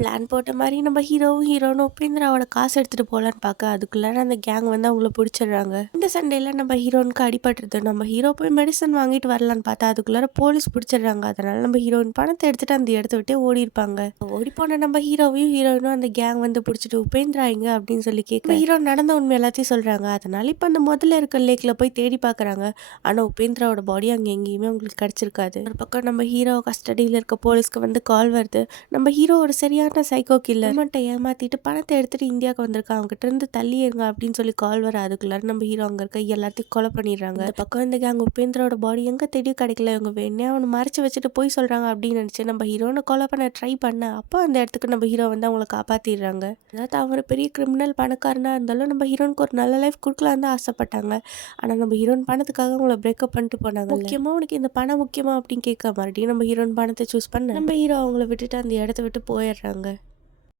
Plan போட்ட மாரி நம்ம ஹீரோவும், ஹீரோயினும் உபேந்திராவோட காசு எடுத்துட்டு போலான்னு பார்க்க, அதுக்குள்ளார அந்த கேங் வந்து அவங்கள புடிச்சிடுறாங்க. இந்த சண்டையில நம்ம ஹீரோயினுக்கு அடிபட்டுருது. நம்ம ஹீரோ போய் மெடிசன் வாங்கிட்டு வரலான்னு பார்த்தா, அதுக்குள்ளார போலீஸ் புடிச்சிடுறாங்க. அதனால நம்ம ஹீரோயின் பணத்த எடுத்துட்டு அந்த இடத்த விட்டே ஓடிருப்பாங்க. ஓடிப்போன நம்ம ஹீரோவையும், ஹீரோயினும் அந்த கேங் வந்து புடிச்சிட்டு உபேந்திரா எங்க அப்படின்னு சொல்லி கேட்க, நம்ம ஹீரோ நடந்த உண்மை எல்லாத்தையும் சொல்றாங்க. அதனால இப்ப அந்த முதல்ல இருக்க லேக்ல போய் தேடி பார்க்கறாங்க. ஆனா உபேந்திராவோட பாடி அங்க எங்கேயுமே அவங்களுக்கு கிடைச்சிருக்காது. ஒரு பக்கம் நம்ம ஹீரோ கஸ்டடியில இருக்க போலீஸ்க்கு வந்து கால் வருது. நம்ம ஹீரோ ஒரு சரியான சைக்கோ கில்லர். கவர்மெண்ட்டை ஏமாத்திட்டு பணத்தை எடுத்துட்டு இந்தியாவுக்கு வந்திருக்கான். அவங்ககிட்ட இருந்து தள்ளிடுங்க அப்படின்னு சொல்லி கால் வர அதுக்குள்ளார நம்ம ஹீரோ அங்க இருக்க எல்லாத்தையும் கொலை பண்ணிடுறாங்க. இந்த பக்கம் இந்த கேங் உபேந்திரோட பாடி எங்க தேடியும் கிடைக்கல. இவங்க வேணே அவனை மறைச்சு வச்சுட்டு போய் சொல்றாங்க அப்படின்னு நினைச்சு நம்ம ஹீரோனை கொலை பண்ண ட்ரை பண்ண அப்போ அந்த இடத்துக்கு நம்ம ஹீரோ வந்து அவங்கள காப்பாத்திடுறாங்க. அதாவது அவர் பெரிய கிரிமினல் பணக்காரனா இருந்தாலும் நம்ம ஹீரோனுக்கு ஒரு நல்ல லைஃப் கொடுக்கலான்னு தான் ஆசைப்பட்டாங்க. ஆனா நம்ம ஹீரோயின் பணத்துக்காக அவங்கள பிரேக்கப் பண்ணிட்டு போனாங்க. முக்கியமா உனக்கு இந்த பணம் முக்கியமா அப்படின்னு கேட்க மறுபடியும் நம்ம ஹீரோயின் பணத்தை சூஸ் பண்ண நம்ம ஹீரோ அவங்கள விட்டுட்டு அந்த இடத்த விட்டு போயிடுறாங்க.